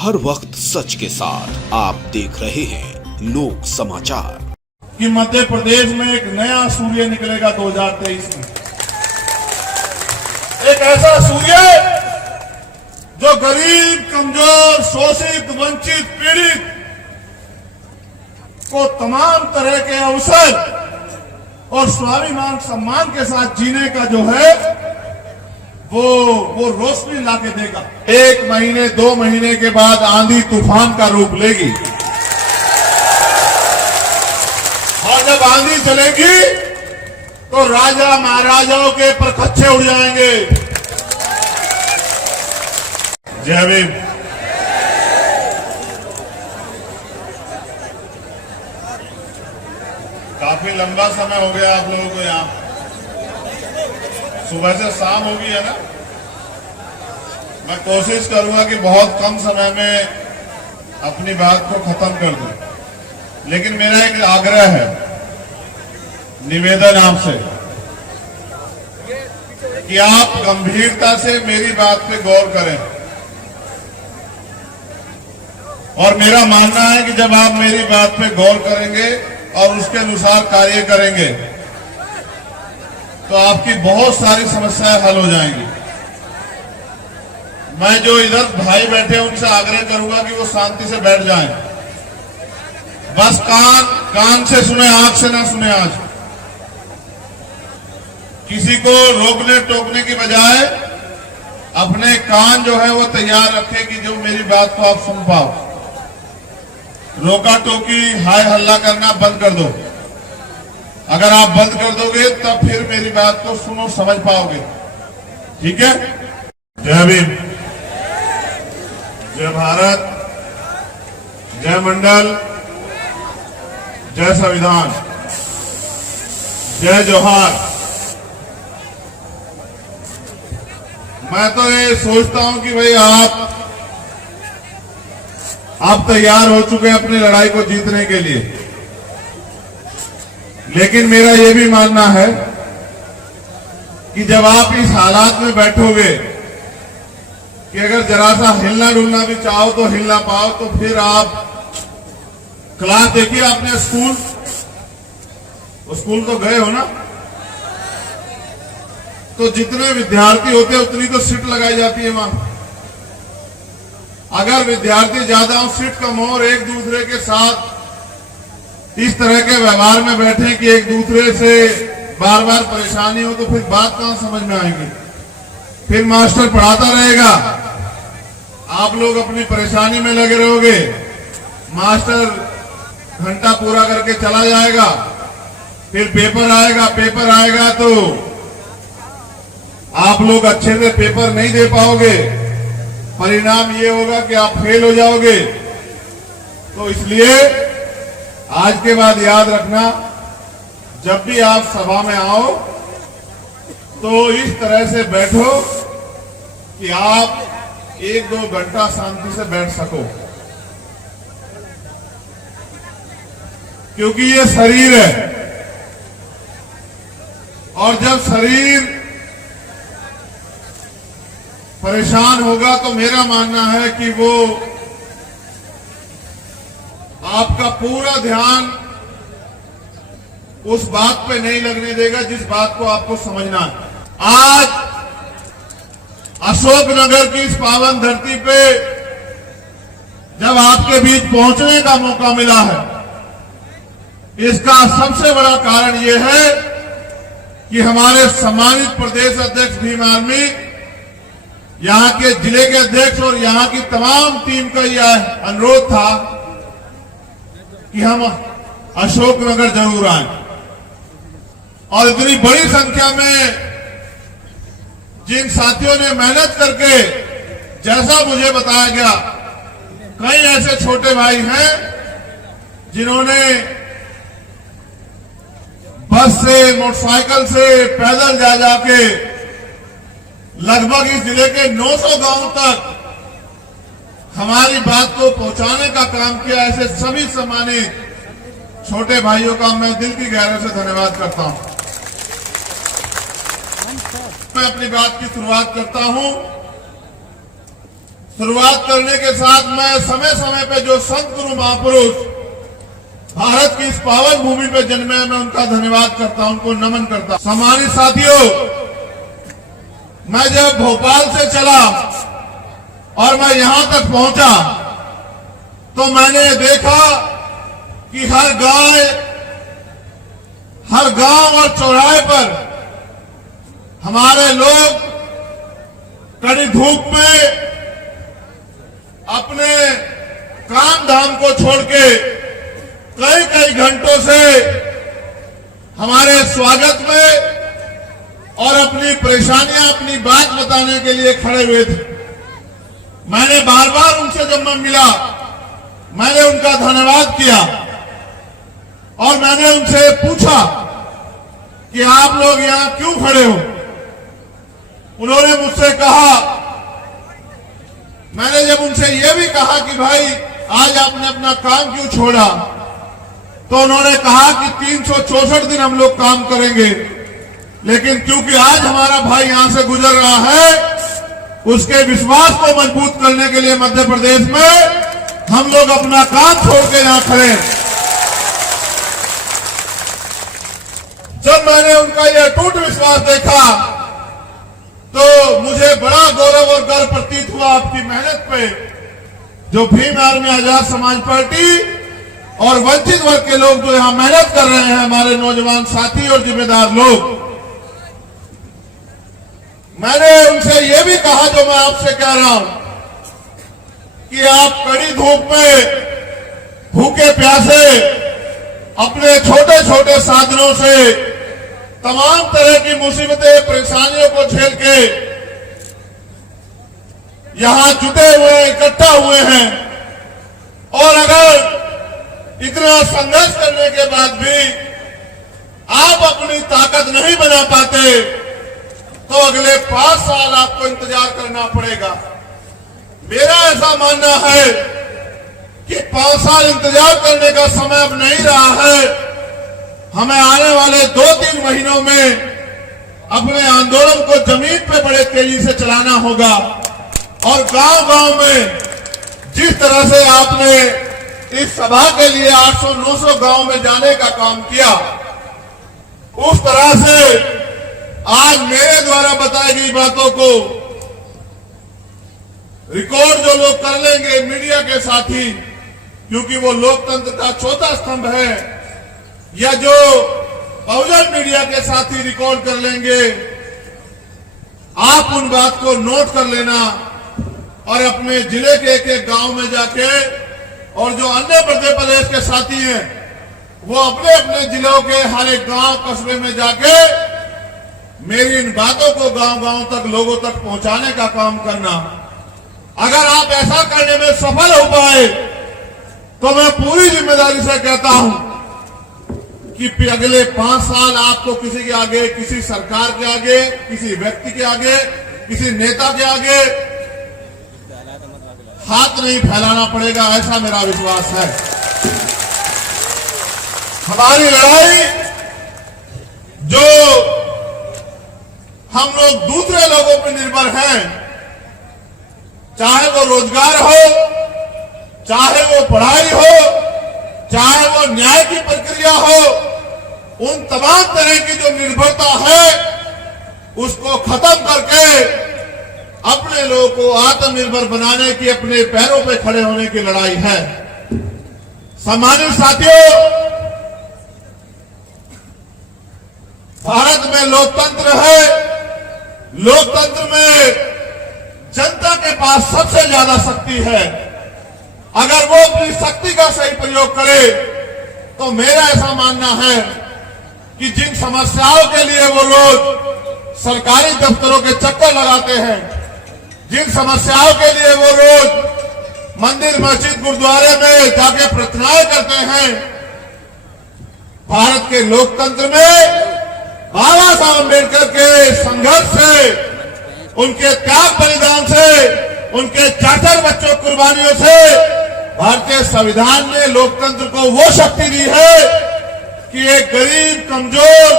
हर वक्त सच के साथ आप देख रहे हैं लोक समाचार। कि मध्य प्रदेश में एक नया सूर्य निकलेगा 2023 में। एक ऐसा सूर्य जो गरीब, कमजोर, शोषित, वंचित, पीड़ित को तमाम तरह के अवसर और स्वाभिमान सम्मान के साथ जीने का जो है वो रोशनी लाके देगा। 1 महीने 2 महीने के बाद आंधी तूफान का रूप लेगी और जब आंधी चलेगी तो राजा महाराजाओं के परखच्चे उड़ जाएंगे। जय भीम। काफी लंबा समय हो गया आप लोगों को यहाँ, सुबह से शाम हो गई है ना। मैं कोशिश करूंगा कि बहुत कम समय में अपनी बात को खत्म कर दूं, लेकिन मेरा एक आग्रह है, निवेदन आपसे कि आप गंभीरता से मेरी बात पे गौर करें। और मेरा मानना है कि जब आप मेरी बात पे गौर करेंगे और उसके अनुसार कार्य करेंगे तो आपकी बहुत सारी समस्याएं हल हो जाएंगी। मैं जो इधर भाई बैठे हैं उनसे आग्रह करूंगा कि वो शांति से बैठ जाएं। बस कान से सुने, आंख से ना सुने। आज किसी को रोकने टोकने की बजाय अपने कान जो है वो तैयार रखें कि जो मेरी बात को आप सुन पाओ। रोका टोकी, हाय हल्ला करना बंद कर दो। अगर आप बंद कर दोगे तब फिर मेरी बात को सुनो, समझ पाओगे। ठीक है। जय भीम, जय भारत, जय मंडल, जय संविधान, जय जोहार। मैं तो ये सोचता हूं कि भाई आप तैयार हो चुके हैं अपनी लड़ाई को जीतने के लिए, लेकिन मेरा ये भी मानना है कि जब आप इस हालात में बैठोगे कि अगर जरा सा हिलना डुलना भी चाहो तो हिल ना पाओ, तो फिर आप क्लास देखिए। आपने स्कूल तो गए हो ना, तो जितने विद्यार्थी होते हैं उतनी तो सीट लगाई जाती है वहां। अगर विद्यार्थी ज्यादा हो, सीट कम हो और एक दूसरे के साथ इस तरह के व्यवहार में बैठे कि एक दूसरे से बार बार परेशानी हो, तो फिर बात कहां समझ में आएगी। फिर मास्टर पढ़ाता रहेगा, आप लोग अपनी परेशानी में लगे रहोगे, मास्टर घंटा पूरा करके चला जाएगा, फिर पेपर आएगा तो आप लोग अच्छे से पेपर नहीं दे पाओगे। परिणाम ये होगा कि आप फेल हो जाओगे। तो इसलिए आज के बाद याद रखना, जब भी आप सभा में आओ तो इस तरह से बैठो कि आप 1-2 घंटा शांति से बैठ सको, क्योंकि ये शरीर है और जब शरीर परेशान होगा तो मेरा मानना है कि वो आपका पूरा ध्यान उस बात पे नहीं लगने देगा जिस बात को आपको समझना है। आज अशोकनगर की इस पावन धरती पे जब आपके बीच पहुंचने का मौका मिला है, इसका सबसे बड़ा कारण यह है कि हमारे सम्मानित प्रदेश अध्यक्ष भीम आर्मी, यहां के जिले के अध्यक्ष और यहां की तमाम टीम का यह अनुरोध था कि हम अशोकनगर जरूर आए। और इतनी बड़ी संख्या में जिन साथियों ने मेहनत करके, जैसा मुझे बताया गया, कई ऐसे छोटे भाई हैं जिन्होंने बस से, मोटरसाइकिल से, पैदल जा जाके लगभग इस जिले के 900 गांव तक हमारी बात को पहुंचाने का काम किया। ऐसे सभी सम्मानित छोटे भाइयों का मैं दिल की गहराई से धन्यवाद करता हूं। मैं अपनी बात की शुरुआत करता हूं शुरुआत करने के साथ मैं समय समय पे जो संत गुरु महापुरुष भारत की इस पावन भूमि पे जन्मे हैं, मैं उनका धन्यवाद करता हूं, उनको नमन करता हूं। सम्मानित साथियों, मैं जब भोपाल से चला और मैं यहां तक पहुंचा तो मैंने देखा कि हर गांव और चौराहे पर हमारे लोग कड़ी धूप में अपने काम धाम को छोड़ के कई कई घंटों से हमारे स्वागत में और अपनी परेशानियां, अपनी बात बताने के लिए खड़े हुए थे। मैंने बार बार उनसे जब मैं मिला, मैंने उनका धन्यवाद किया और मैंने उनसे पूछा कि आप लोग यहां क्यों खड़े हो। उन्होंने मुझसे कहा, मैंने जब उनसे यह भी कहा कि भाई आज आपने अपना काम क्यों छोड़ा, तो उन्होंने कहा कि 364 दिन हम लोग काम करेंगे, लेकिन क्योंकि आज हमारा भाई यहां से गुजर रहा है, उसके विश्वास को मजबूत करने के लिए मध्य प्रदेश में हम लोग अपना काम छोड़ के यहां खड़े। जब मैंने उनका यह अटूट विश्वास देखा तो मुझे बड़ा गौरव और गर्व प्रतीत हुआ आपकी मेहनत पे, जो भीम आर्मी आजाद समाज पार्टी और वंचित वर्ग के लोग जो यहां मेहनत कर रहे हैं, हमारे नौजवान साथी और जिम्मेदार लोग। मैंने उनसे यह भी कहा, जो मैं आपसे कह रहा हूं, कि आप कड़ी धूप में भूखे प्यासे अपने छोटे छोटे साधनों से तमाम तरह की मुसीबतें, परेशानियों को झेल के यहां जुटे हुए, इकट्ठा हुए हैं, और अगर इतना संघर्ष करने के बाद भी आप अपनी ताकत नहीं बना पाते तो अगले 5 साल आपको इंतजार करना पड़ेगा। मेरा ऐसा मानना है कि 5 साल इंतजार करने का समय अब नहीं रहा है। हमें आने वाले 2-3 महीनों में अपने आंदोलन को जमीन पे बड़े तेजी से चलाना होगा, और गांव-गांव में जिस तरह से आपने इस सभा के लिए 800-900 गांव में जाने का काम किया, उस तरह से आज मेरे द्वारा बताई गई बातों को रिकॉर्ड जो लोग कर लेंगे, मीडिया के साथी, क्योंकि वो लोकतंत्र का चौथा स्तंभ है, या जो बहुजन मीडिया के साथी रिकॉर्ड कर लेंगे, आप उन बात को नोट कर लेना और अपने जिले के एक गांव में जाके, और जो अन्य मध्य प्रदेश के साथी हैं वो अपने अपने जिलों के हर एक गांव कस्बे में जाके मेरी इन बातों को गांव-गांव तक, लोगों तक पहुंचाने का काम करना। अगर आप ऐसा करने में सफल हो पाए तो मैं पूरी जिम्मेदारी से कहता हूं कि अगले 5 साल आपको किसी के आगे, किसी सरकार के आगे, किसी व्यक्ति के आगे, किसी नेता के आगे हाथ नहीं फैलाना पड़ेगा, ऐसा मेरा विश्वास है। हमारी लड़ाई जो हम लोग दूसरे लोगों पर निर्भर हैं, चाहे वो रोजगार हो, चाहे वो पढ़ाई हो, चाहे वो न्याय की प्रक्रिया हो, उन तमाम तरह की जो निर्भरता है उसको खत्म करके अपने लोगों को आत्मनिर्भर बनाने की, अपने पैरों पे खड़े होने की लड़ाई है। सम्मानित साथियों, भारत में लोकतंत्र है। लोकतंत्र में जनता के पास सबसे ज्यादा शक्ति है। अगर वो अपनी शक्ति का सही प्रयोग करे तो मेरा ऐसा मानना है कि जिन समस्याओं के लिए वो रोज सरकारी दफ्तरों के चक्कर लगाते हैं, जिन समस्याओं के लिए वो रोज मंदिर, मस्जिद, गुरुद्वारे में जाके प्रार्थनाएं करते हैं, भारत के लोकतंत्र में बाबा साहब अम्बेडकर के संघर्ष से, उनके त्याग बलिदान से, उनके 4 बच्चों कुर्बानियों से भारतीय संविधान ने लोकतंत्र को वो शक्ति दी है कि एक गरीब, कमजोर,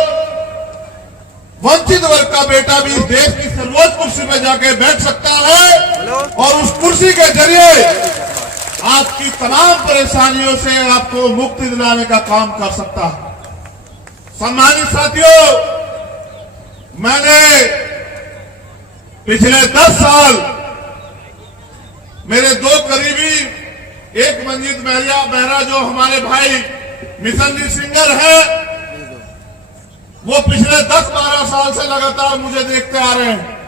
वंचित वर्ग का बेटा भी इस देश की सर्वोच्च कुर्सी पर जाके बैठ सकता है और उस कुर्सी के जरिए आपकी तमाम परेशानियों से आपको मुक्ति दिलाने का काम कर सकता है। सम्मानित साथियों, मैंने पिछले 10 साल मेरे दो करीबी, एक मंजीत मेहरा जो हमारे भाई मिशनरी सिंगर है, वो पिछले 10-12 साल से लगातार मुझे देखते आ रहे हैं।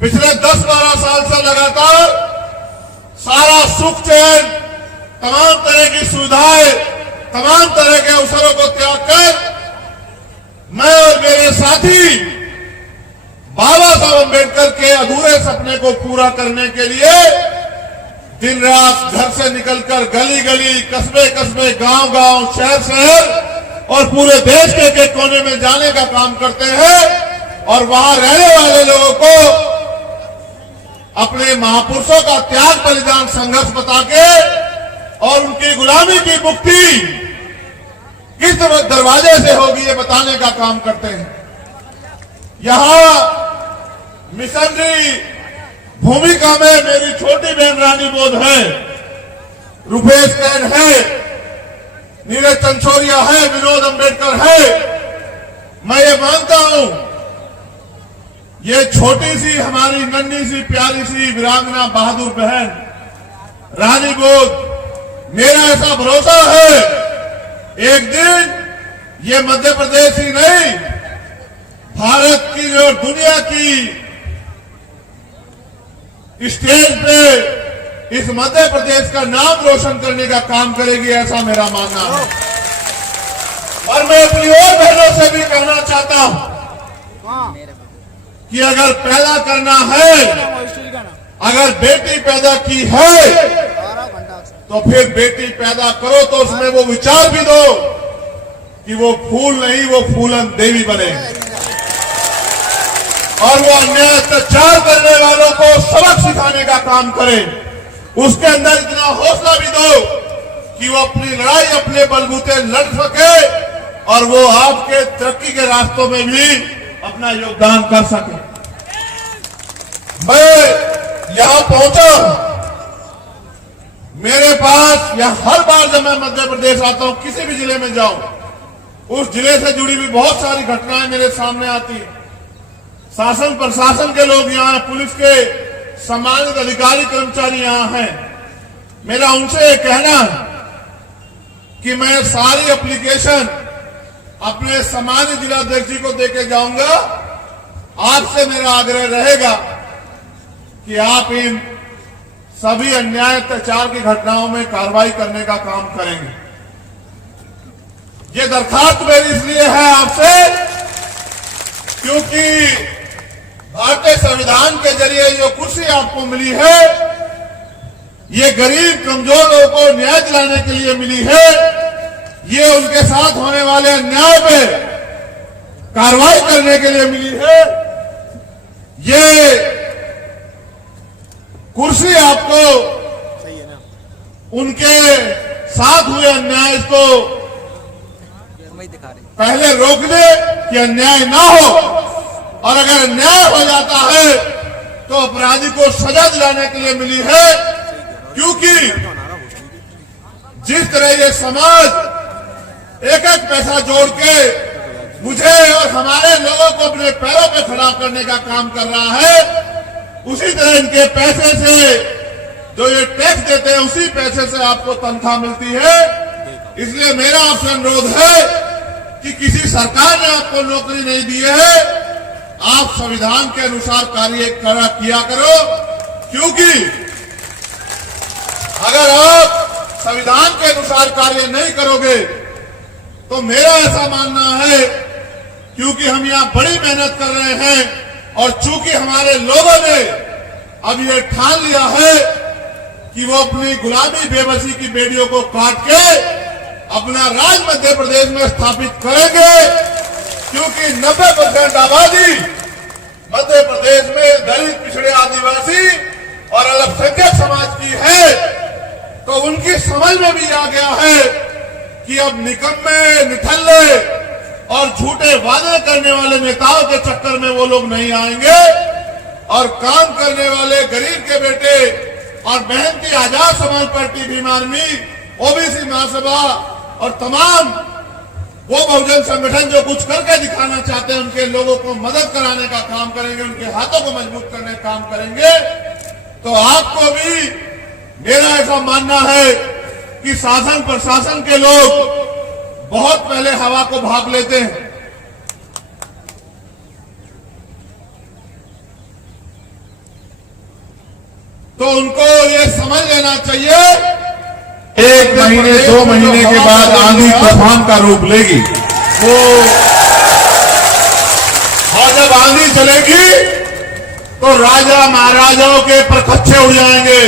पिछले 10-12 साल से लगातार सारा सुख चैन, तमाम तरह की सुविधाएं, तमाम तरह के अवसरों को त्याग कर मैं और मेरे साथी बाबा साहब अम्बेडकर के अधूरे सपने को पूरा करने के लिए दिन रात घर से निकलकर गली गली, कस्बे कस्बे, गांव गांव, शहर शहर और पूरे देश के कोने में जाने का काम करते हैं और वहां रहने वाले लोगों को अपने महापुरुषों का त्याग, बलिदान, संघर्ष बता के और उनकी गुलामी की मुक्ति किस दरवाजे से होगी ये बताने का काम करते हैं। यहां मिशनरी भूमिका में मेरी छोटी बहन रानी बोध है, रुपेश कैन है, नीरज चंचोरिया है, विनोद अम्बेडकर है। मैं ये मानता हूं ये छोटी सी हमारी नन्ही सी प्यारी सी वीरांगना बहादुर बहन रानी बोध, मेरा ऐसा भरोसा है एक दिन ये मध्य प्रदेश ही नहीं, भारत की और दुनिया की स्टेज पे इस मध्य प्रदेश का नाम रोशन करने का काम करेगी, ऐसा मेरा मानना है। और मैं अपनी और बहनों से भी कहना चाहता हूं कि अगर पैदा करना है, अगर बेटी पैदा की है तो फिर बेटी पैदा करो तो उसमें वो विचार भी दो कि वो फूल नहीं, वो फूलन देवी बने और वो अन्याय अत्याचार करने वालों को सबक सिखाने का काम करे। उसके अंदर इतना हौसला भी दो कि वो अपनी लड़ाई अपने बलबूते लड़ सके और वो आपके तरक्की के रास्तों में भी अपना योगदान कर सके। मैं यहां पहुंचा, मेरे पास यहां हर बार जब मैं मध्य प्रदेश आता हूं, किसी भी जिले में जाऊं, उस जिले से जुड़ी हुई बहुत सारी घटनाएं मेरे सामने आती है। शासन प्रशासन के लोग यहाँ, पुलिस के सम्मानित अधिकारी कर्मचारी यहाँ हैं। मेरा उनसे कहना है कि मैं सारी एप्लीकेशन अपने सम्मानित जिलाध्यक्ष जी को देके जाऊंगा। आपसे मेरा आग्रह रहेगा कि आप इन सभी अन्याय अत्याचार की घटनाओं में कार्रवाई करने का काम करेंगे। ये दरखास्त मेरी इसलिए है आपसे क्योंकि भारतीय संविधान के जरिए जो कुर्सी आपको मिली है, ये गरीब कमजोर लोगों को न्याय दिलाने के लिए मिली है। ये उनके साथ होने वाले अन्याय पे कार्रवाई करने के लिए मिली है। ये कुर्सी आपको उनके साथ हुए अन्याय को पहले रोकने कि अन्याय ना हो, और अगर अन्याय हो जाता है तो अपराधी को सजा दिलाने के लिए मिली है। क्योंकि जिस तरह ये समाज एक एक पैसा जोड़ के मुझे और हमारे लोगों को अपने पैरों पे खड़ा करने का काम कर रहा है, उसी तरह इनके पैसे से जो ये टैक्स देते हैं, उसी पैसे से आपको तनख्वाह मिलती है। इसलिए मेरा आपसे अनुरोध है कि किसी सरकार ने आपको नौकरी नहीं दी है, आप संविधान के अनुसार कार्य किया करो। क्योंकि अगर आप संविधान के अनुसार कार्य नहीं करोगे तो मेरा ऐसा मानना है, क्योंकि हम यहां बड़ी मेहनत कर रहे हैं और चूंकि हमारे लोगों ने अब ये ठान लिया है कि वो अपनी गुलामी बेबसी की बेड़ियों को काट के अपना राज मध्य प्रदेश में स्थापित करेंगे। क्योंकि 90% आबादी मध्य प्रदेश में दलित, पिछड़े, आदिवासी और अल्पसंख्यक समाज की है, तो उनकी समझ में भी आ गया है कि अब निकम्मे, निठल्ले और झूठे वादे करने वाले नेताओं के चक्कर में वो लोग नहीं आएंगे और काम करने वाले गरीब के बेटे और मेहनती Azad Samaj party Bhim army, OBC महासभा और तमाम वो बहुजन संगठन जो कुछ करके दिखाना चाहते हैं उनके लोगों को मदद कराने का काम करेंगे, उनके हाथों को मजबूत करने का काम करेंगे। तो आपको भी मेरा ऐसा मानना है कि शासन प्रशासन के लोग बहुत पहले हवा को भाप लेते हैं। तो उनको ये समझ लेना चाहिए, 1 महीने 2 महीने के बाद आंधी तूफान का रूप लेगी वो और जब आंधी चलेगी तो राजा महाराजाओं के परखच्चे उड़ जाएंगे।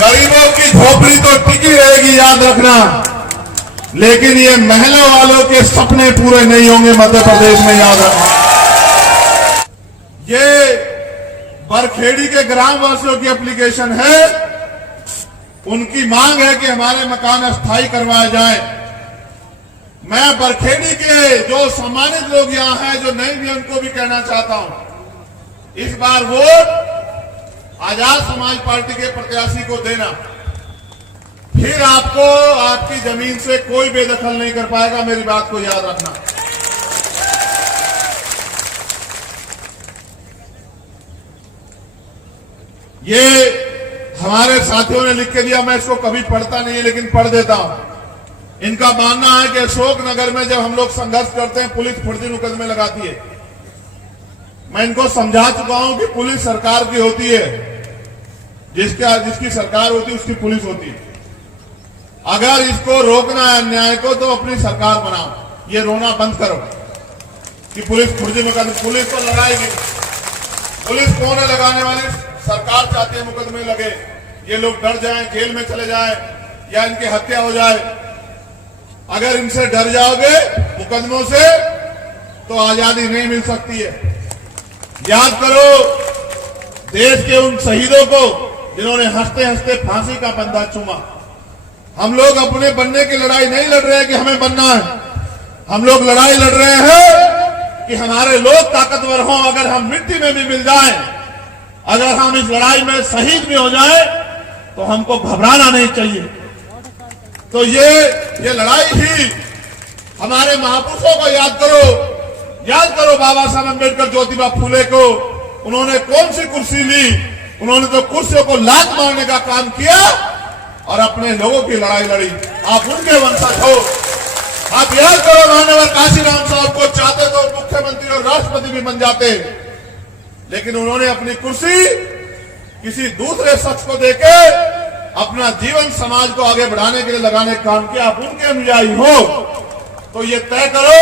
गरीबों की झोपड़ी तो टिकी रहेगी, याद रखना, लेकिन ये महलों वालों के सपने पूरे नहीं होंगे मध्य प्रदेश में, याद रखना। ये बरखेड़ी के ग्रामवासियों की एप्लीकेशन है। उनकी मांग है कि हमारे मकान अस्थायी करवाए जाए। मैं बरखेड़ी के जो सम्मानित लोग यहां हैं, जो नहीं भी, उनको भी कहना चाहता हूं, इस बार वोट आजाद समाज पार्टी के प्रत्याशी को देना, फिर आपको आपकी जमीन से कोई बेदखल नहीं कर पाएगा, मेरी बात को याद रखना। ये हमारे साथियों ने लिख के दिया, मैं इसको कभी पढ़ता नहीं लेकिन पढ़ देता हूं। इनका मानना है कि अशोकनगर में जब हम लोग संघर्ष करते हैं पुलिस फर्जी मुकदमे लगाती है। मैं इनको समझा चुका हूं कि पुलिस सरकार की होती है, जिसकी सरकार होती है उसकी पुलिस होती है। अगर इसको रोकना है अन्याय को तो अपनी सरकार बनाओ, ये रोना बंद करो कि पुलिस फर्जी मुकदमे, पुलिस तो लगाएगी। पुलिस कौन है लगाने वाली? सरकार चाहती है मुकदमे लगे, ये लोग डर जाएं, जेल में चले जाएं या इनकी हत्या हो जाए। अगर इनसे डर जाओगे मुकदमों से तो आजादी नहीं मिल सकती है। याद करो देश के उन शहीदों को जिन्होंने हंसते हंसते फांसी का फंदा चूमा। हम लोग अपने बनने की लड़ाई नहीं लड़ रहे हैं कि हमें बनना है, हम लोग लड़ाई लड़ रहे हैं कि हमारे लोग ताकतवर हों। अगर हम मिट्टी में भी मिल जाएं, अगर हम इस लड़ाई में शहीद भी हो जाए तो हमको घबराना नहीं चाहिए। तो ये लड़ाई ही हमारे महापुरुषों को याद करो बाबा साहब अम्बेडकर, ज्योतिबा फूले को। उन्होंने कौन सी कुर्सी ली? उन्होंने तो कुर्सियों को लात मारने का काम किया और अपने लोगों की लड़ाई लड़ी। आप उनके वंशज हो। आप याद करो माननीय काशीराम साहब को चाहते तो मुख्यमंत्री और राष्ट्रपति भी बन जाते, लेकिन उन्होंने अपनी कुर्सी किसी दूसरे शख्स को देके अपना जीवन समाज को आगे बढ़ाने के लिए लगाने का काम किया। आप उनके अनुयायी हो तो ये तय करो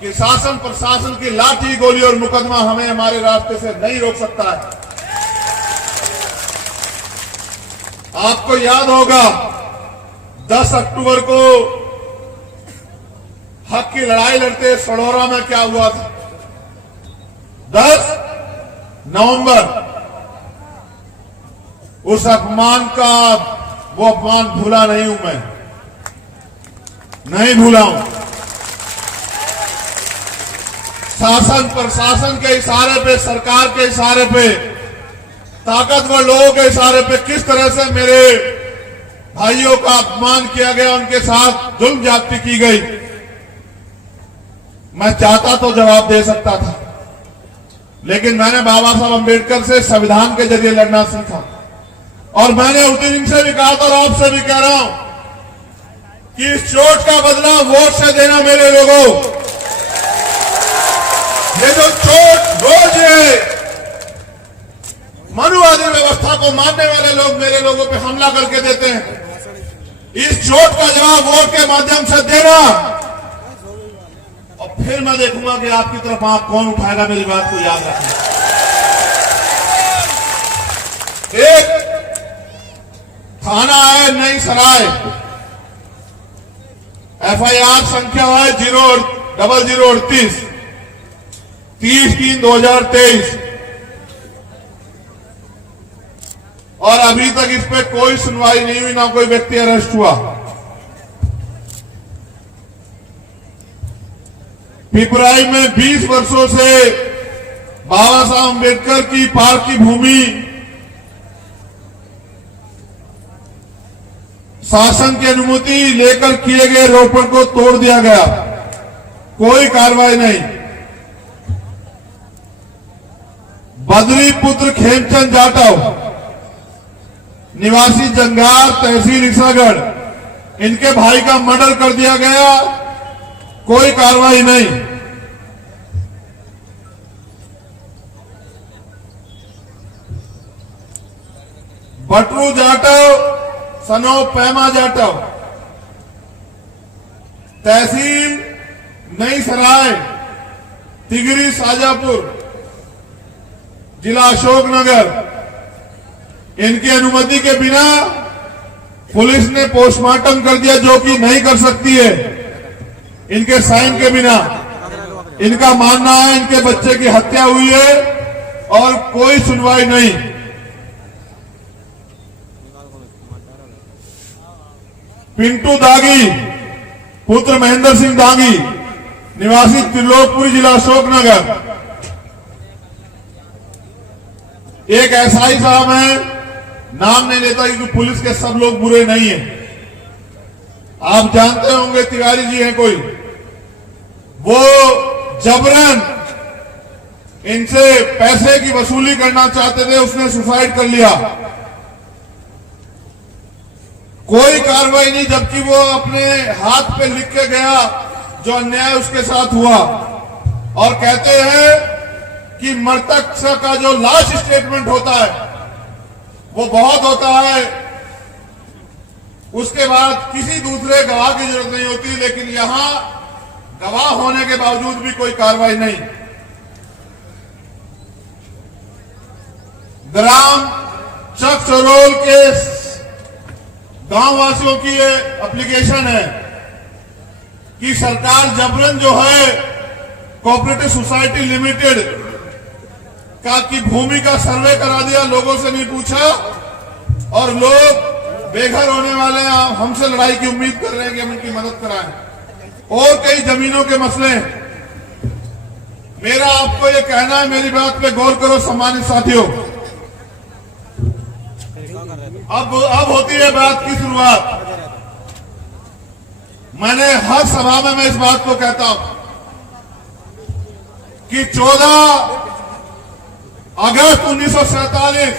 कि शासन प्रशासन की लाठी गोली और मुकदमा हमें हमारे रास्ते से नहीं रोक सकता है। आपको याद होगा 10 अक्टूबर को हक की लड़ाई लड़ते सड़ौरा में क्या हुआ था। 10 नवंबर, उस अपमान का वो अपमान भूला नहीं हूं, मैं नहीं भूला हूं। शासन प्रशासन के इशारे पे, सरकार के इशारे पे, ताकतवर लोगों के इशारे पे किस तरह से मेरे भाइयों का अपमान किया गया, उनके साथ जुल्म ज्यादती की गई। मैं चाहता तो जवाब दे सकता था, लेकिन मैंने बाबा साहब अम्बेडकर से संविधान के जरिए लड़ना सीखा। और मैंने उस दिन इनसे भी कहा था और आपसे भी कह रहा हूं कि इस चोट का बदला वोट से देना मेरे लोगों। ये जो चोट रोज मनुवादी व्यवस्था को मानने वाले लोग मेरे लोगों पे हमला करके देते हैं, इस चोट का जवाब वोट के माध्यम से देना। और फिर मैं देखूंगा कि आपकी तरफ आंख कौन उठाएगा, मेरी बात को याद रखना। एक थाना है नई सराय, FIR संख्या है 00038 30/3/2023 और अभी तक इस पे कोई सुनवाई नहीं हुई, ना कोई व्यक्ति अरेस्ट हुआ। पिपराई में 20 वर्षों से बाबा साहब अम्बेडकर की पार्क की भूमि शासन की अनुमति लेकर किए गए रोपण को तोड़ दिया गया, कोई कार्रवाई नहीं। बद्री पुत्र खेमचंद जाटव निवासी जंगार तहसील ईसागढ़, इनके भाई का मर्डर कर दिया गया, कोई कार्रवाई नहीं। बटरू जाटव सनो पैमा जाटव तहसील नई सराय तिगरी शाजापुर जिला अशोकनगर, इनकी अनुमति के बिना पुलिस ने पोस्टमार्टम कर दिया, जो कि नहीं कर सकती है इनके साइन के बिना। इनका मानना है इनके बच्चे की हत्या हुई है और कोई सुनवाई नहीं। पिंटू दागी पुत्र महेंद्र सिंह दागी निवासी त्रिलोकपुरी जिला अशोकनगर, एक एसआई साहब हैं, नाम नहीं लेता क्योंकि पुलिस के सब लोग बुरे नहीं हैं। आप जानते होंगे तिवारी जी हैं कोई, वो जबरन इनसे पैसे की वसूली करना चाहते थे, उसने सुसाइड कर लिया, कोई कार्रवाई नहीं, जबकि वो अपने हाथ पे लिख के गया जो अन्याय उसके साथ हुआ। और कहते हैं कि मृतक का जो लास्ट स्टेटमेंट होता है वो बहुत होता है, उसके बाद किसी दूसरे गवाह की जरूरत नहीं होती, लेकिन यहां गवाह होने के बावजूद भी कोई कार्रवाई नहीं। ग्राम चकचरोल के गांव वासियों की ये एप्लीकेशन है कि सरकार जबरन जो है कोऑपरेटिव सोसाइटी लिमिटेड का की भूमि का सर्वे करा दिया, लोगों से नहीं पूछा, और लोग बेघर होने वाले हैं, हमसे लड़ाई की उम्मीद कर रहे हैं कि हम इनकी मदद कराएं। और कई जमीनों के मसले। मेरा आपको ये कहना है, मेरी बात पे गौर करो सम्मानित साथियों। अब होती है बात की शुरुआत। मैंने हर सभा में मैं इस बात को कहता हूं कि 14 अगस्त 1947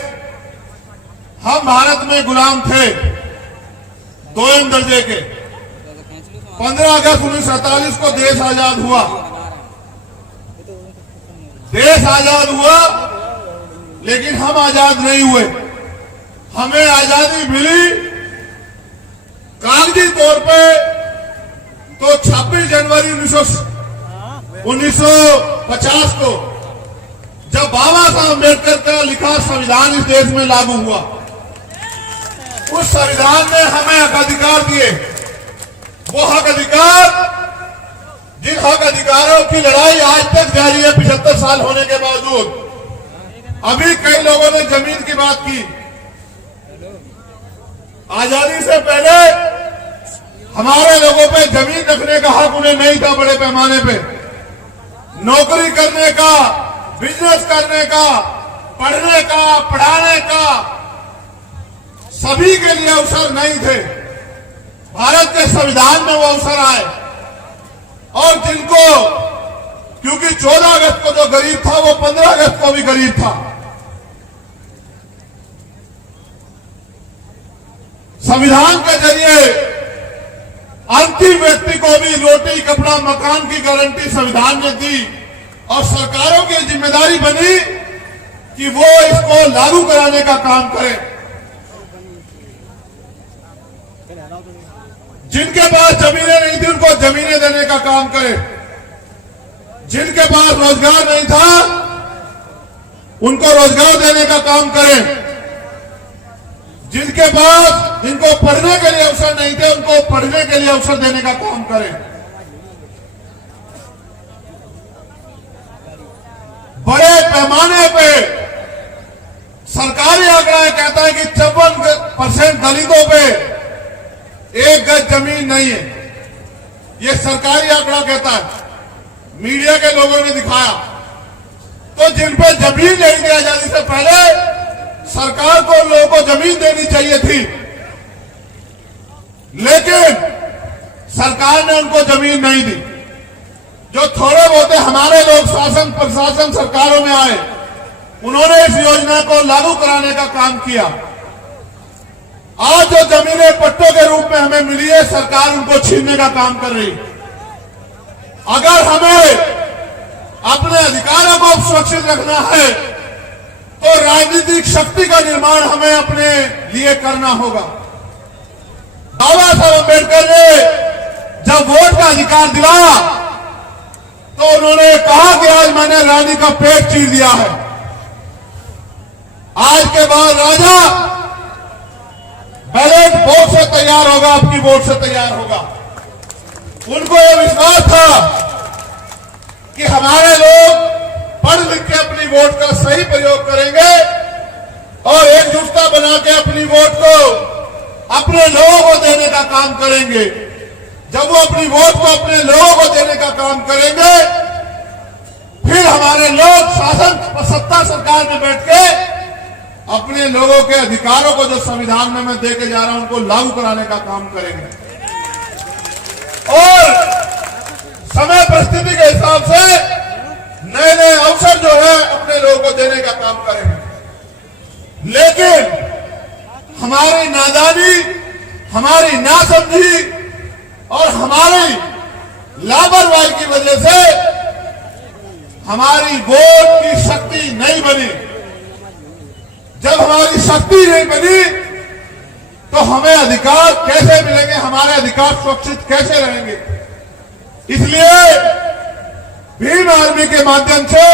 हम भारत में गुलाम थे, दोयम दर्जे के। 15 अगस्त 1947 को देश आजाद हुआ। देश आजाद हुआ, लेकिन हम आजाद नहीं हुए। हमें आजादी मिली कागजी तौर पे तो 26 जनवरी 1950 को, जब बाबा साहब अम्बेडकर का लिखा संविधान इस देश में लागू हुआ। उस संविधान ने हमें हक अधिकार दिए, वो हक अधिकार जिन हक अधिकारों की लड़ाई आज तक जारी है 75 साल होने के बावजूद। अभी कई लोगों ने जमीन की बात की। आजादी से पहले हमारे लोगों पे जमीन रखने का हक उन्हें नहीं था। बड़े पैमाने पे नौकरी करने का, बिजनेस करने का, पढ़ने का, पढ़ाने का सभी के लिए अवसर नहीं थे। भारत के संविधान में वो अवसर आए, और जिनको, क्योंकि 14 अगस्त को जो गरीब था वो 15 अगस्त को भी गरीब था। संविधान के जरिए अंतिम व्यक्ति को भी रोटी, कपड़ा, मकान की गारंटी संविधान ने दी, और सरकारों की जिम्मेदारी बनी कि वो इसको लागू कराने का काम करें। जिनके पास जमीनें नहीं थी उनको जमीनें देने का काम करें। जिनके पास रोजगार नहीं था उनको रोजगार देने का काम करें। जिनके पास, जिनको पढ़ने के लिए अवसर नहीं थे उनको पढ़ने के लिए अवसर देने का काम करें। बड़े पैमाने पे सरकारी आंकड़ा कहता है कि 54% दलितों पे 1 गज जमीन नहीं है। ये सरकारी आंकड़ा कहता है। मीडिया के लोगों ने दिखाया। तो जिन पर जमीन नहीं दी जाने से पहले सरकार को लोगों को जमीन देनी चाहिए थी, लेकिन सरकार ने उनको जमीन नहीं दी। जो थोड़े बहुत हमारे लोग शासन प्रशासन सरकारों में आए, उन्होंने इस योजना को लागू कराने का काम किया। आज जो जमीनें पट्टों के रूप में हमें मिली है, सरकार उनको छीनने का काम कर रही। अगर हमें अपने अधिकारों को सुरक्षित रखना है तो राजनीतिक शक्ति का निर्माण हमें अपने लिए करना होगा। बाबा साहब अम्बेडकर ने जब वोट का अधिकार दिलाया तो उन्होंने कहा कि आज मैंने रानी का पेट चीर दिया है। आज के बाद राजा बैलेट वोट से तैयार होगा, आपकी वोट से तैयार होगा। उनको यह विश्वास था कि हमारे लोग पढ़ लिख के अपनी वोट का सही प्रयोग करेंगे और एकजुटता बना के अपनी वोट को अपने लोगों को देने का काम करेंगे। जब वो अपनी वोट को अपने लोगों को देने का काम करेंगे, फिर हमारे लोग शासन सत्ता सरकार में बैठ के अपने लोगों के अधिकारों को जो संविधान में मैं देके जा रहा हूं उनको लागू कराने का काम करेंगे और समय परिस्थिति के हिसाब से नए नए अवसर जो है अपने लोगों को देने का काम करेंगे। लेकिन हमारी नादानी, हमारी नासमझी और हमारी लापरवाही की वजह से हमारी वोट की शक्ति नहीं बनी। जब हमारी शक्ति नहीं बनी तो हमें अधिकार कैसे मिलेंगे, हमारे अधिकार सुरक्षित कैसे रहेंगे। इसलिए भीम आर्मी के माध्यम से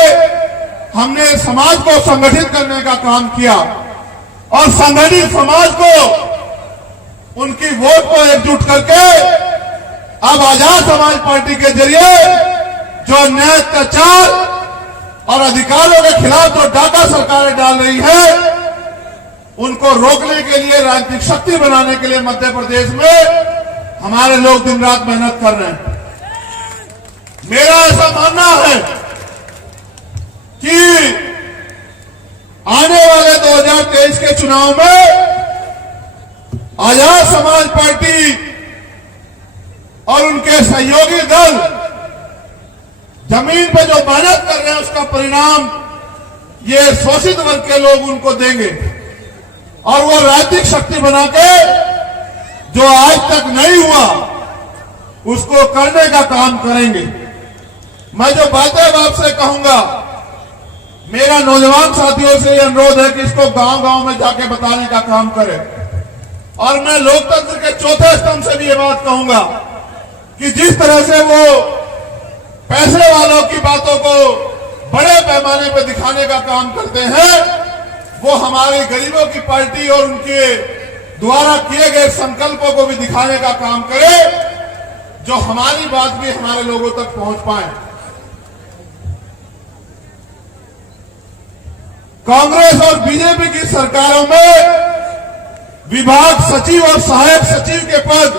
हमने समाज को संगठित करने का काम किया और संगठित समाज को उनकी वोट को एकजुट करके अब आजाद समाज पार्टी के जरिए जो अन्याय अत्याचार और अधिकारों के खिलाफ जो डाका सरकारें डाल रही है, उनको रोकने के लिए, राजनीतिक शक्ति बनाने के लिए मध्य प्रदेश में हमारे लोग दिन रात मेहनत कर रहे हैं। मेरा ऐसा मानना है कि आने वाले 2023 के चुनाव में आजाद समाज पार्टी और उनके सहयोगी दल जमीन पे जो मेहनत कर रहे हैं उसका परिणाम ये शोषित वर्ग के लोग उनको देंगे और वो राजनीतिक शक्ति बना के जो आज तक नहीं हुआ उसको करने का काम करेंगे। मैं जो बातें आपसे कहूंगा, मेरा नौजवान साथियों से यह अनुरोध है कि इसको गांव-गांव में जाके बताने का काम करें। और मैं लोकतंत्र के चौथे स्तंभ से भी ये बात कहूंगा कि जिस तरह से वो पैसे वालों की बातों को बड़े पैमाने पर दिखाने का काम करते हैं, वो हमारी गरीबों की पार्टी और उनके द्वारा किए गए संकल्पों को भी दिखाने का काम करे, जो हमारी बात भी हमारे लोगों तक पहुंच पाए। कांग्रेस और बीजेपी की सरकारों में विभाग सचिव और सहायक सचिव के पद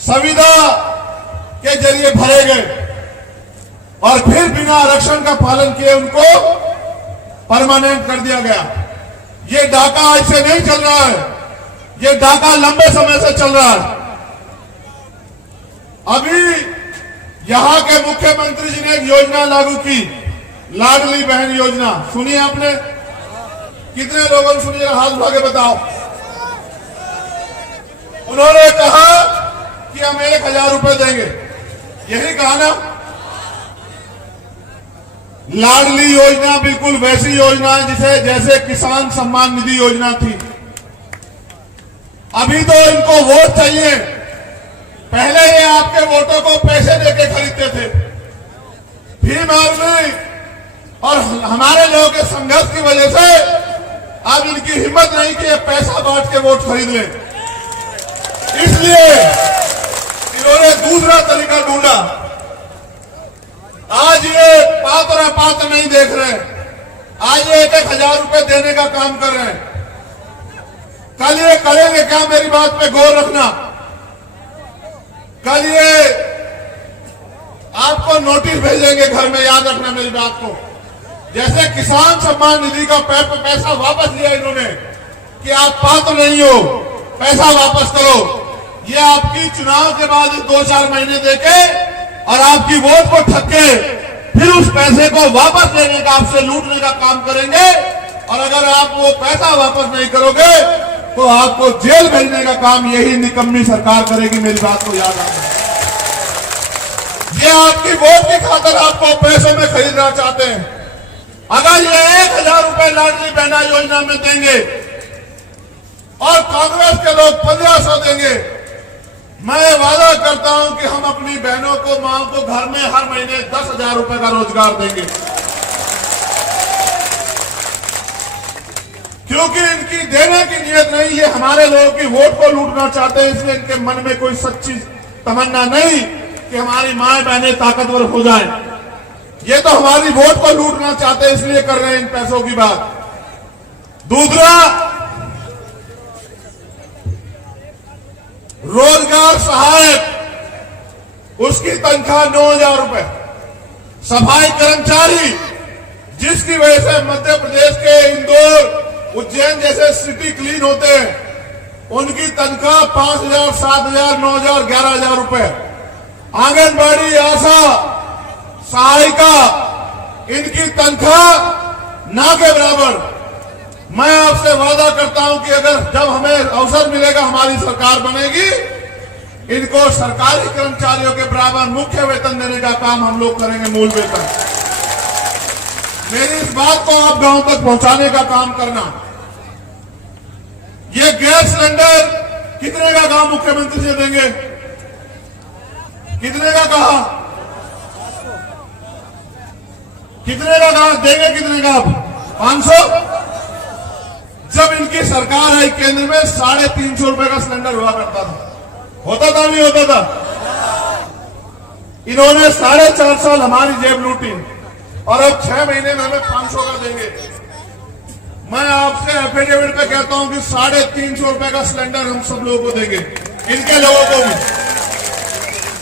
संविदा के जरिए भरे गए और फिर बिना आरक्षण का पालन किए उनको परमानेंट कर दिया गया। ये डाका आज से नहीं चल रहा है, ये डाका लंबे समय से चल रहा है। अभी यहां के मुख्यमंत्री जी ने एक योजना लागू की, लाडली बहन योजना। सुनिए आपने? कितने लोगों ने सुनिए? हाथ उठा के बताओ। उन्होंने कहा कि हम 1000 रुपए देंगे, यही कहा ना? लाडली योजना बिल्कुल वैसी योजना है जैसे किसान सम्मान निधि योजना थी। अभी तो इनको वोट चाहिए, पहले ये आपके वोटों को पैसे देके खरीदते थे। भीम आर्मी और हमारे लोगों के संघर्ष की वजह से अब इनकी हिम्मत नहीं कि पैसा बांट के वोट खरीद लें, इसलिए इन्होंने दूसरा तरीका ढूंढा। आज ये पात्र अपात्र नहीं देख रहे, आज ये 1000 रुपए देने का काम कर रहे हैं। कल ये करेंगे क्या? मेरी बात पे गौर रखना। कल ये आपको नोटिस भेजेंगे घर में, याद रखना मेरी बात को। जैसे किसान सम्मान निधि का पैसा वापस लिया इन्होंने कि आप पात्र नहीं हो, पैसा वापस करो। ये आपकी चुनाव के बाद 2-4 महीने देके और आपकी वोट को ठग के फिर उस पैसे को वापस लेने का, आपसे लूटने का काम करेंगे। और अगर आप वो पैसा वापस नहीं करोगे तो आपको जेल भेजने का काम यही निकम्मी सरकार करेगी। मेरी बात को याद रखना। ये आपकी वोट की खातिर आपको पैसों में खरीदना चाहते हैं। अगर ये 1000 रुपए लाडली बहना योजना में देंगे और कांग्रेस के लोग 1500 देंगे, मैं वादा करता हूं कि हम अपनी बहनों को, मां को घर में हर महीने 10,000 रुपए का रोजगार देंगे। क्योंकि इनकी देने की नीयत नहीं, ये हमारे लोगों की वोट को लूटना चाहते हैं। इसलिए इनके मन में कोई सच्ची तमन्ना नहीं कि हमारी माए बहनें ताकतवर हो जाएं। ये तो हमारी वोट को लूटना चाहते हैं, इसलिए कर रहे हैं इन पैसों की बात। दूसरा, रोजगार सहायक, उसकी तनख्वाह 9,000 रुपए। सफाई कर्मचारी, जिसकी वजह से मध्य प्रदेश के इंदौर, उज्जैन जैसे सिटी क्लीन होते हैं, उनकी तनख्वाह 5,000, 7,000, 9,000, 11,000 रुपए। आंगनबाड़ी, आशा, सहायिका, इनकी तनख्वाह ना के बराबर। मैं आपसे वादा करता हूं कि अगर जब हमें अवसर मिलेगा, हमारी सरकार बनेगी, इनको सरकारी कर्मचारियों के बराबर मुख्य वेतन देने का काम हम लोग करेंगे, मूल वेतन। मेरी इस बात को आप गांव तक पहुंचाने का काम करना। ये गैस सिलेंडर कितने का कहा मुख्यमंत्री से देंगे? कितने का कहा? कितने का कहा देंगे? कितने का? 500। जब इनकी सरकार आई केंद्र में, 350 रुपए का सिलेंडर हुआ करता था। होता था नहीं होता था? इन्होंने 4.5 साल हमारी जेब लूटी और अब 6 महीने में हमें 500 का देंगे। मैं आपसे एफिडेविट पे कहता हूं कि 350 रुपए का सिलेंडर हम सब लोगों को देंगे, इनके लोगों को भी।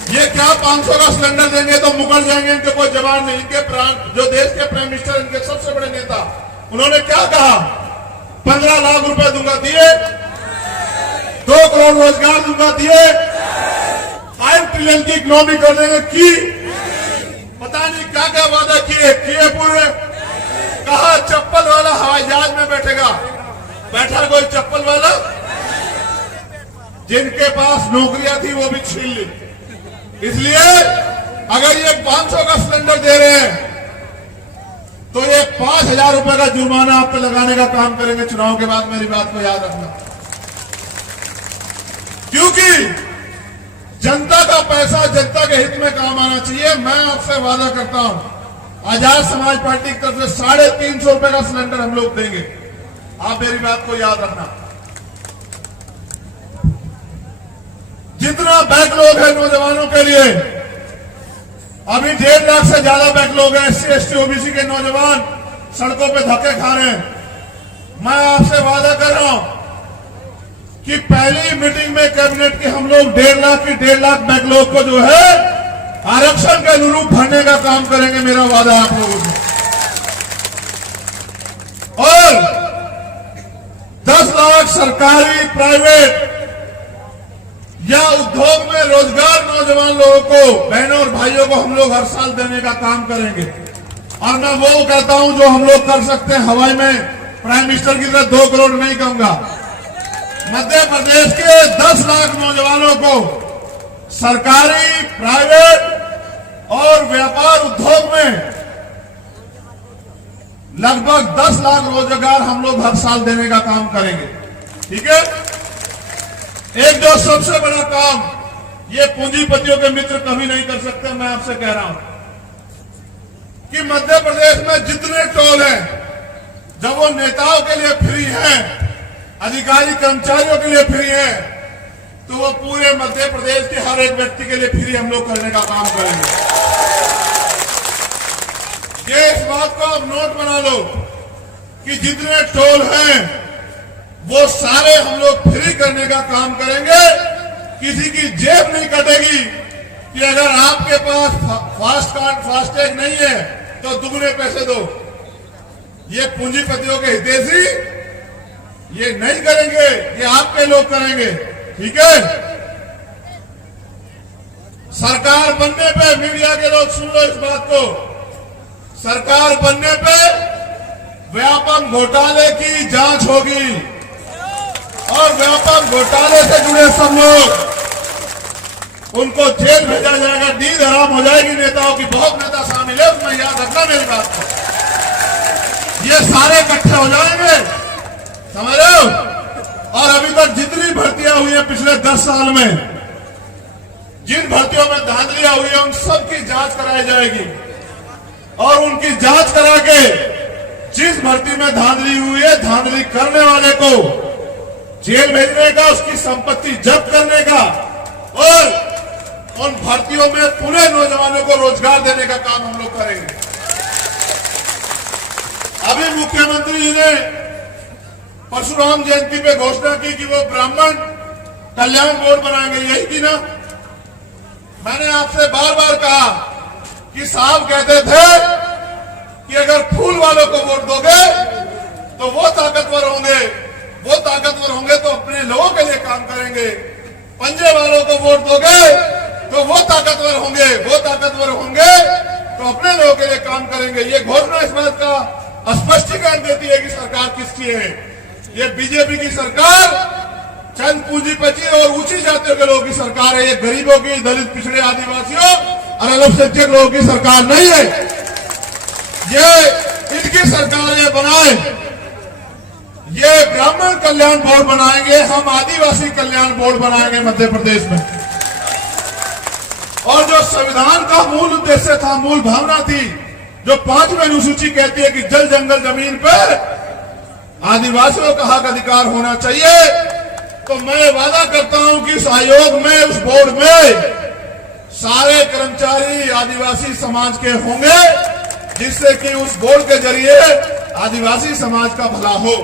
ये क्या 500 का सिलेंडर देंगे तो मुकर जाएंगे, इनके कोई जवाब नहीं। इनके जो देश के प्राइम मिनिस्टर, इनके सबसे बड़े नेता, उन्होंने क्या कहा? 15 लाख रुपए दूंगा, दिए। 2 करोड़ रोजगार दूंगा, दिए। 5 ट्रिलियन की इकोनॉमी कर देंगे, की। पता नहीं क्या क्या वादा किए पूरे। कहा चप्पल वाला हवाई जहाज में बैठेगा, बैठा कोई चप्पल वाला? जिनके पास नौकरियां थी वो भी छीन ली। इसलिए अगर ये 500 का सिलेंडर दे रहे हैं तो ये 5,000 रुपए का जुर्माना आप पे लगाने का काम करेंगे चुनाव के बाद। मेरी बात को याद रखना, क्योंकि जनता का पैसा जनता के हित में काम आना चाहिए। मैं आपसे वादा करता हूं, आजाद समाज पार्टी की तरफ से 350 रुपए का सिलेंडर हम लोग देंगे। आप मेरी बात को याद रखना। जितना बैकलॉग है नौजवानों के लिए, अभी 1.5 लाख से ज्यादा बैकलॉग है। SC, ST, OBC के नौजवान सड़कों पे धक्के खा रहे हैं। मैं आपसे वादा कर रहा हूं कि पहली मीटिंग में कैबिनेट की हम लोग 1.5 लाख बैकलॉग को जो है आरक्षण के अनुरूप भरने का काम करेंगे। मेरा वादा आप लोगों से। और 10 लाख सरकारी, प्राइवेट या उद्योग में रोजगार नौजवान लोगों को, बहनों और भाइयों को हम लोग हर साल देने का काम करेंगे। और मैं वो कहता हूं जो हम लोग कर सकते हैं हवाई में, प्राइम मिनिस्टर की तरह 2 करोड़ नहीं कहूंगा। मध्य प्रदेश के 10 लाख नौजवानों को सरकारी, प्राइवेट और व्यापार उद्योग में लगभग 10 लाख रोजगार हम लोग हर साल देने का काम करेंगे। ठीक है? एक जो सबसे बड़ा काम ये पूंजीपतियों के मित्र कभी नहीं कर सकते। मैं आपसे कह रहा हूं कि मध्य प्रदेश में जितने टोल हैं, जब वो नेताओं के लिए फ्री हैं, अधिकारी कर्मचारियों के लिए फ्री हैं, तो वो पूरे मध्य प्रदेश के हर एक व्यक्ति के लिए फ्री हम लोग करने का काम करेंगे। ये इस बात को आप नोट बना लो कि जितने टोल हैं वो सारे हम लोग फ्री करने का काम करेंगे। किसी की जेब नहीं कटेगी, कि अगर आपके पास फास्टैग नहीं है तो दुगने पैसे दो। ये पूंजीपतियों के हितैषी ये नहीं करेंगे, ये आपके लोग करेंगे। ठीक है, सरकार बनने पे मीडिया के लोग सुन लो इस बात को, सरकार बनने पे व्यापम घोटाले की जांच होगी और व्यापम घोटाले से जुड़े सब लोग उनको जेल भेजा जाएगा, नींद हराम हो जाएगी नेताओं की। बहुत नेता शामिल है उसमें, याद रखना मेरी बात को। ये सारे इकट्ठे हो जाएंगे, समझ रहे हो। और अभी तक जितनी भर्तियां हुई है पिछले 10 साल में, जिन भर्तियों में धांधलियां हुई है उन सब की जांच कराई जाएगी और उनकी जांच करा के जिस भर्ती में धांधली हुई है, धांधली करने वाले को जेल भेजने का, उसकी संपत्ति जब्त करने का और उन भर्तियों में पूरे नौजवानों को रोजगार देने का काम हम लोग करेंगे। अभी मुख्यमंत्री जी ने परशुराम जयंती पे घोषणा की कि वो ब्राह्मण कल्याण बोर्ड बनाएंगे, यही की ना। मैंने आपसे बार बार कहा कि साहब कहते थे कि अगर फूल वालों को वोट दोगे तो वो ताकतवर होंगे तो अपने लोगों के लिए काम करेंगे। पंजे वालों को वोट दोगे तो वो ताकतवर होंगे तो अपने लोगों के लिए काम करेंगे। ये घोषणा इस बात का स्पष्टीकरण देती है कि सरकार किसकी है। ये बीजेपी की सरकार चंद पूंजीपति और ऊंची जातियों के लोगों की सरकार है। ये गरीबों की, दलित, पिछड़े, आदिवासियों और अल्पसंख्यक लोगों की सरकार नहीं है। ये इनकी सरकार ये बनाए, ये ब्राह्मण कल्याण बोर्ड बनाएंगे, हम आदिवासी कल्याण बोर्ड बनाएंगे मध्य प्रदेश में। और जो संविधान का मूल उद्देश्य था, मूल भावना थी, जो 5वीं अनुसूची कहती है कि जल जंगल जमीन पर आदिवासियों का हक अधिकार होना चाहिए, तो मैं वादा करता हूं कि इस आयोग में, उस बोर्ड में सारे कर्मचारी आदिवासी समाज के होंगे, जिससे कि उस बोर्ड के जरिए आदिवासी समाज का भला हो।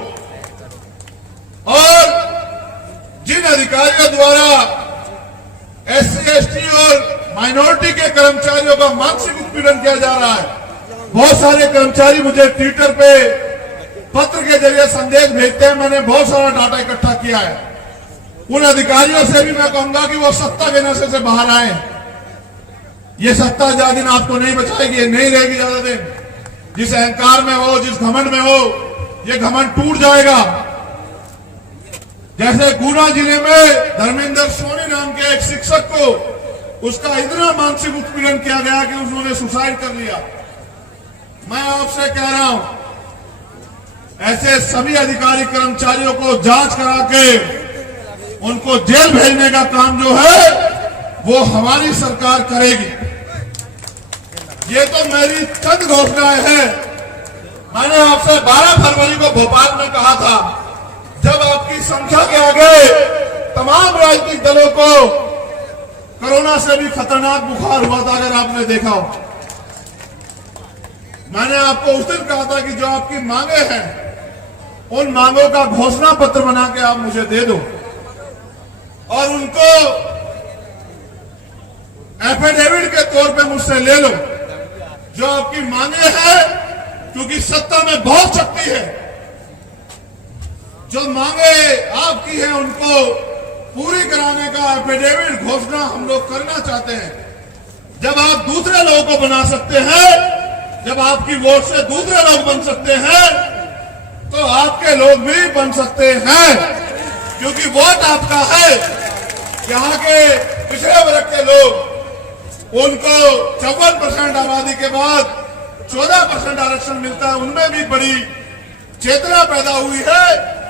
और जिन अधिकारियों द्वारा SC, ST और माइनॉरिटी के कर्मचारियों का मानसिक उत्पीड़न किया जा रहा है, बहुत सारे कर्मचारी मुझे ट्विटर पे पत्र के जरिए संदेश भेजते हैं। मैंने बहुत सारा डाटा इकट्ठा किया है। उन अधिकारियों से भी मैं कहूंगा कि वो सत्ता के नशे से बाहर आए। ये सत्ता ज्यादा दिन आपको नहीं बचाएगी, नहीं रहेगी ज्यादा दिन। जिस अहंकार में हो, जिस घमंड में हो, ये घमंड टूट जाएगा। जैसे गुना जिले में धर्मेंद्र सोनी नाम के एक शिक्षक को उसका इतना मानसिक उत्पीड़न किया गया कि उन्होंने सुसाइड कर लिया। मैं आपसे कह रहा हूं, ऐसे सभी अधिकारी कर्मचारियों को जांच करा के उनको जेल भेजने का काम जो है वो हमारी सरकार करेगी। ये तो मेरी चंद घोषणाएं हैं। मैंने आपसे 12 फरवरी को भोपाल में कहा था, जब आपकी संख्या के आगे तमाम राजनीतिक दलों को कोरोना से भी खतरनाक बुखार हुआ था, अगर आपने देखा हो, मैंने आपको उस दिन कहा था कि जो आपकी मांगे हैं उन मांगों का घोषणा पत्र बना के आप मुझे दे दो और उनको एफिडेविट के तौर पे मुझसे ले लो। जो आपकी मांगे हैं, क्योंकि सत्ता में बहुत शक्ति है, जो मांगे आपकी हैं उनको पूरी कराने का एफिडेविट घोषणा हम लोग करना चाहते हैं। जब आप दूसरे लोगों को बना सकते हैं, जब आपकी वोट से दूसरे लोग बन सकते हैं, तो आपके लोग भी बन सकते हैं, क्योंकि वोट आपका है। यहाँ के पिछड़े वर्ग के लोग, उनको 54% आबादी के बाद 14% आरक्षण मिलता है, उनमें भी बड़ी चेतना पैदा हुई है।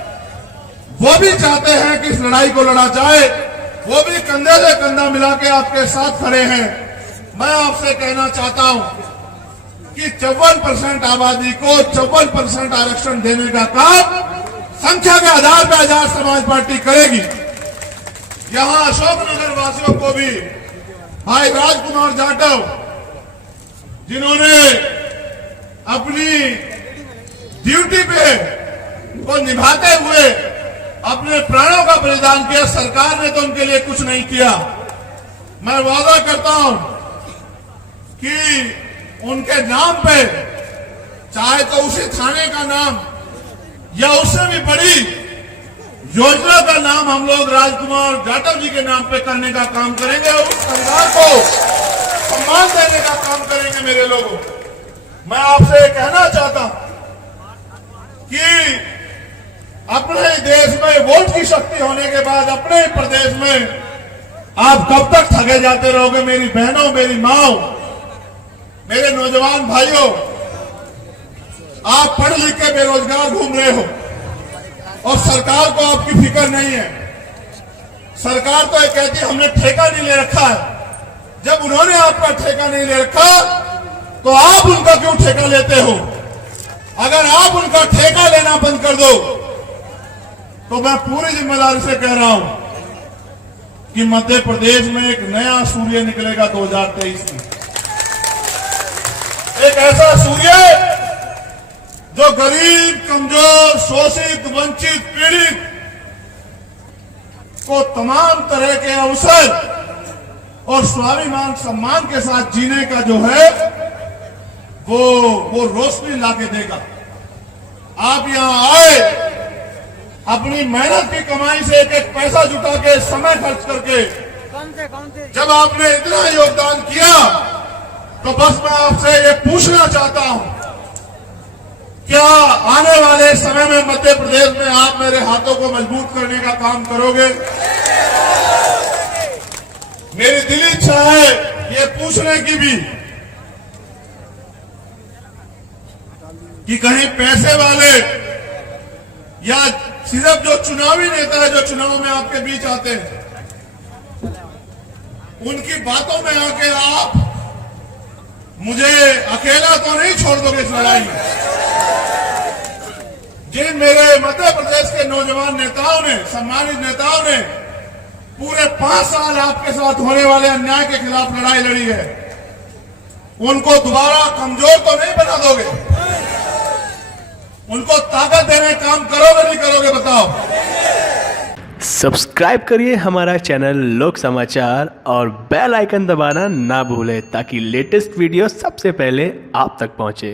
वो भी चाहते हैं कि इस लड़ाई को लड़ा जाए, वो भी कंधे से कंधा मिला के आपके साथ खड़े हैं। मैं आपसे कहना चाहता हूं कि 54% आबादी को 54% आरक्षण देने का काम संख्या के आधार पर आजाद समाज पार्टी करेगी। यहां अशोकनगर वासियों को भी भाई राजकुमार जाटव, जिन्होंने अपनी ड्यूटी पे को निभाते हुए अपने प्राणों का बलिदान किया, सरकार ने तो उनके लिए कुछ नहीं किया, मैं वादा करता हूं कि उनके नाम पे, चाहे तो उसी थाने का नाम या उससे भी बड़ी योजना का नाम हम लोग राजकुमार जाटव जी के नाम पे करने का काम करेंगे और उस परिवार को सम्मान देने का काम करेंगे। मेरे लोगों, मैं आपसे कहना चाहता हूं कि अपने देश में वोट की शक्ति होने के बाद अपने ही प्रदेश में आप कब तक ठगे जाते रहोगे? मेरी बहनों, मेरी माओ, मेरे नौजवान भाइयों, आप पढ़ लिख के बेरोजगार घूम रहे हो और सरकार को आपकी फिक्र नहीं है। सरकार तो ये कहती है हमने ठेका नहीं ले रखा है। जब उन्होंने आपका ठेका नहीं ले रखा तो आप उनका क्यों ठेका लेते हो? अगर आप उनका ठेका लेना बंद कर दो तो मैं पूरी जिम्मेदारी से कह रहा हूं कि मध्य प्रदेश में एक नया सूर्य निकलेगा 2023 में। एक ऐसा सूर्य जो गरीब, कमजोर, शोषित, वंचित, पीड़ित को तमाम तरह के अवसर और स्वाभिमान सम्मान के साथ जीने का जो है वो रोशनी लाके देगा। आप यहां आए, अपनी मेहनत की कमाई से एक एक पैसा जुटा के, समय खर्च करके, जब आपने इतना योगदान किया तो बस मैं आपसे ये पूछना चाहता हूं, क्या आने वाले समय में मध्य प्रदेश में आप मेरे हाथों को मजबूत करने का काम करोगे? मेरी दिली इच्छा है ये पूछने की भी कि कहीं पैसे वाले या सिर्फ जो चुनावी नेता है, जो चुनाव में आपके बीच आते हैं, उनकी बातों में आके आप मुझे अकेला तो नहीं छोड़ दोगे इस लड़ाई में। जिन मेरे मध्य प्रदेश के नौजवान नेताओं ने, सम्मानित नेताओं ने पूरे 5 साल आपके साथ होने वाले अन्याय के खिलाफ लड़ाई लड़ी है, उनको दोबारा कमजोर तो नहीं बना दोगे? उनको ताकत देने काम करोगे नहीं करोगे? बताओ। सब्सक्राइब करिए हमारा चैनल लोक समाचार और बेल आइकन दबाना ना भूलें ताकि लेटेस्ट वीडियो सबसे पहले आप तक पहुंचे।